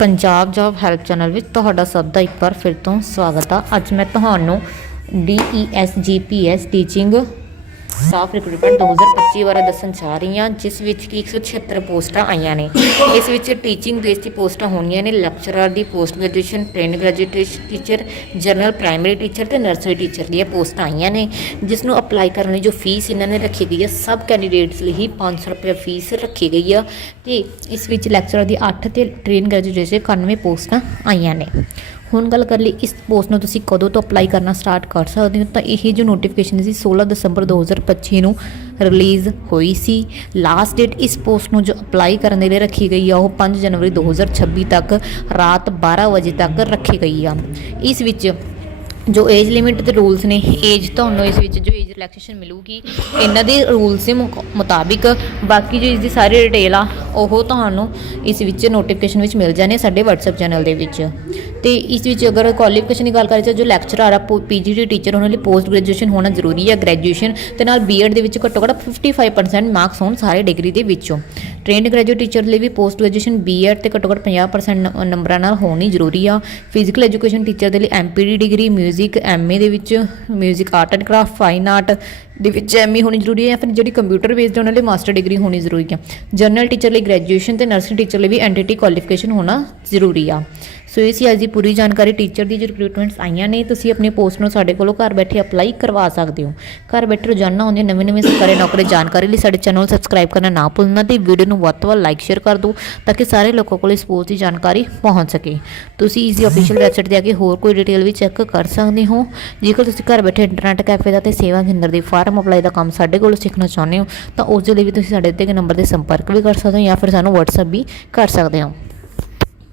Punjab job help channel ਵਿੱਚ ਤੁਹਾਡਾ ਸਭ ਦਾ ਇੱਕ ਵਾਰ ਫਿਰ ਤੋਂ ਸਵਾਗਤ ਆ। ਅੱਜ ਮੈਂ ਤੁਹਾਨੂੰ E DES GPS teaching staff recruitment 2025 ਬਾਰੇ ਦੱਸਣ ਜਾ ਰਹੀ ਹਾਂ, ਜਿਸ ਵਿੱਚ ਕਿ 176 ਪੋਸਟਾਂ ਆਈਆਂ ਨੇ। ਇਸ ਵਿੱਚ ਟੀਚਿੰਗ ਬੇਸ ਦੀ ਪੋਸਟਾਂ ਹੋਣੀਆਂ ਨੇ ਲੈਕਚਰਰ ਦੀ post graduation train graduate teacher general primary teacher ਤੇ ਨਰਸਰੀ ਟੀਚਰ ਦੀਆਂ ਪੋਸਟਾਂ ਆਈਆਂ ਨੇ, ਜਿਸ ਨੂੰ ਅਪਲਾਈ ਕਰਨ ਲਈ ਜੋ ਫੀਸ ਇਹਨਾਂ ਨੇ ਰੱਖੀ ਗਈ ਹੈ ਸਭ ਕੈਂਡੀਡੇਟਸ ਲਈ ਹੀ 500 ਰੁਪਏ ਫੀਸ ਰੱਖੀ ਗਈ ਆ ਤੇ ਇਸ ਵਿੱਚ ਲੈਕਚਰਰ ਦੀ 8 ਤੇ ਟ੍ਰੇਨ ਗ੍ਰੈਜੂਏਸ਼ਨ 91 ਪੋਸਟਾਂ ਆਈਆਂ ਨੇ। ਹੁਣ ਗੱਲ ਕਰ ਲਈ, ਇਸ ਪੋਸਟ ਨੂੰ ਤੁਸੀਂ ਕਦੋਂ ਤੋਂ ਅਪਲਾਈ ਕਰਨਾ ਸਟਾਰਟ ਕਰ ਸਕਦੇ ਹੋ? ਤਾਂ ਇਹ ਜੋ ਨੋਟੀਫਿਕੇਸ਼ਨ ਸੀ 16 ਦਸੰਬਰ 2025 ਨੂੰ ਰਿਲੀਜ਼ ਹੋਈ ਸੀ। ਲਾਸਟ ਡੇਟ ਇਸ ਪੋਸਟ ਨੂੰ ਜੋ ਅਪਲਾਈ ਕਰਨ ਦੇ ਲਈ ਰੱਖੀ ਗਈ ਆ, ਉਹ 5 ਜਨਵਰੀ 2026 ਤੱਕ ਰਾਤ 12 ਵਜੇ ਤੱਕ ਰੱਖੀ ਗਈ ਆ। ਇਸ ਵਿੱਚ ਜੋ ਏਜ ਲਿਮਿਟ ਦੇ ਰੂਲਸ ਨੇ ਏਜ ਤੁਹਾਨੂੰ ਇਸ ਵਿੱਚ ਜੋ ਏਜ ਰਿਲੈਕਸੇਸ਼ਨ ਮਿਲੂਗੀ, ਇਹਨਾਂ ਦੇ ਰੂਲਸ ਦੇ ਮੁਕ- ਮੁਤਾਬਿਕ ਬਾਕੀ ਜੋ ਇਸ ਦੀ ਸਾਰੀ ਡਿਟੇਲ ਆ, ਉਹ ਤੁਹਾਨੂੰ ਇਸ ਵਿੱਚ ਨੋਟੀਫਿਕੇਸ਼ਨ ਵਿੱਚ ਮਿਲ ਜਾਣੇ ਸਾਡੇ WhatsApp ਚੈਨਲ ਦੇ ਵਿੱਚ। ਤੇ ਇਸ ਵਿੱਚ ਅਗਰ ਕੁਆਲੀਫਿਕੇਸ਼ਨ ਦੀ ਗੱਲ ਕਰੀਏ ਤਾਂ ਜੋ ਲੈਕਚਰਰ ਆ ਪੀਜੀਡੀ ਟੀਚਰ ਉਹਨਾਂ ਲਈ ਪੋਸਟ ਗ੍ਰੈਜੂਏਸ਼ਨ ਹੋਣਾ ਜ਼ਰੂਰੀ ਹੈ ਗ੍ਰੈਜੂਏਸ਼ਨ ਤੇ ਨਾਲ ਬੀਐਡ ਦੇ ਵਿੱਚ ਘੱਟੋ ਘੱਟ 55% ਮਾਰਕਸ ਹੋਣ ਸਾਰੇ ਡਿਗਰੀ ਦੇ ਵਿੱਚੋਂ ਟ੍ਰੇਨਡ ਗ੍ਰੈਜੂਏਟ ਟੀਚਰ ਲਈ ਵੀ ਪੋਸਟ ਗ੍ਰੈਜੂਏਸ਼ਨ ਬੀਐਡ ਤੇ ਘੱਟੋ ਘੱਟ 50% ਨ- ਨੰਬਰਾਂ ਨਾਲ ਹੋਣੀ ਜ਼ਰੂਰੀ ਆ ਫਿਜ਼ੀਕਲ ਐਜੂਕੇਸ਼ਨ ਟੀਚਰ ਦੇ ਲਈ ਐਮਪੀਡੀ ਡਿਗਰੀ 뮤직 ਐਮਏ ਦੇ ਵਿੱਚ 뮤직 art and craft fine art ਦੇ ਵਿੱਚ ਐਮਏ ਹੋਣੀ ਜ਼ਰੂਰੀ ਹੈ ਜਾਂ ਫਿਰ ਜਿਹੜੀ ਕੰਪਿਊਟਰ ਬੇਸਡ ਉਹਨਾਂ ਲਈ ਮਾਸਟਰ ਡਿਗਰੀ ਹੋਣੀ ਜ਼ਰੂਰੀ ਹੈ ਜਨਰਲ ਟੀਚਰ ਲਈ ਗ੍ਰੈਜੂਏਸ਼ਨ ਤੇ ਨਰਸਰੀ ਟੀਚਰ ਲਈ ਵੀ ਐਨਟੀਟੀ ਕੁਆਲੀਫਿਕੇਸ਼ਨ ਹੋਣਾ ਜ਼ਰੂਰੀ ਆ ਸੋ ਇਹ ਸੀ ਅੱਜ ਦੀ ਪੂਰੀ ਜਾਣਕਾਰੀ। ਟੀਚਰ ਦੀ ਜੋ ਰਿਕਰੂਟਮੈਂਟਸ ਆਈਆਂ ਨੇ, ਤੁਸੀਂ ਆਪਣੀ ਪੋਸਟ ਨੂੰ ਸਾਡੇ ਕੋਲੋਂ ਘਰ ਬੈਠੇ ਅਪਲਾਈ ਕਰਵਾ ਸਕਦੇ ਹੋ। ਘਰ ਬੈਠੇ ਰੋਜ਼ਾਨਾ ਆਉਂਦੀਆਂ ਨਵੇਂ ਨਵੇਂ ਸਰਕਾਰੀ ਨੌਕਰੀ ਜਾਣਕਾਰੀ ਲਈ ਸਾਡੇ ਚੈਨਲ ਨੂੰ ਸਬਸਕ੍ਰਾਈਬ ਕਰਨਾ ਨਾ ਭੁੱਲਣਾ ਤੇ ਵੀਡੀਓ ਨੂੰ ਵੱਧ ਤੋਂ ਵੱਧ ਲਾਈਕ ਸ਼ੇਅਰ ਕਰ ਦਿਓ ਤਾਂ ਕਿ ਸਾਰੇ ਲੋਕਾਂ ਕੋਲ ਇਸ ਪੋਸਟ ਦੀ ਜਾਣਕਾਰੀ ਪਹੁੰਚ ਸਕੇ। ਤੁਸੀਂ ਇਸ ਦੀ ਅਫੀਸ਼ੀਅਲ ਵੈਬਸਾਈਟ ਤੇ ਆ ਕੇ ਹੋਰ ਕੋਈ ਡਿਟੇਲ ਵੀ ਚੈੱਕ ਕਰ ਸਕਦੇ ਹੋ। ਜੇਕਰ ਤੁਸੀਂ ਘਰ ਬੈਠੇ ਇੰਟਰਨੈਟ ਕੈਫੇ ਦਾ ਤੇ ਸੇਵਾ ਕੇਂਦਰ ਦੀ ਫਾਰਮ ਅਪਲਾਈ ਦਾ ਕੰਮ ਸਾਡੇ ਕੋਲੋਂ ਸਿੱਖਣਾ ਚਾਹੁੰਦੇ ਹੋ, ਤਾਂ ਉਸ ਦੇ ਲਈ ਵੀ ਤੁਸੀਂ ਸਾਡੇ ਦਿੱਤੇ ਗਏ ਨੰਬਰ ਤੇ ਸੰਪਰਕ ਵੀ ਕਰ ਸਕਦੇ ਹੋ ਜਾਂ ਫਿਰ ਸਾਨੂੰ WhatsApp ਵੀ ਕਰ ਸਕਦੇ ਹੋ।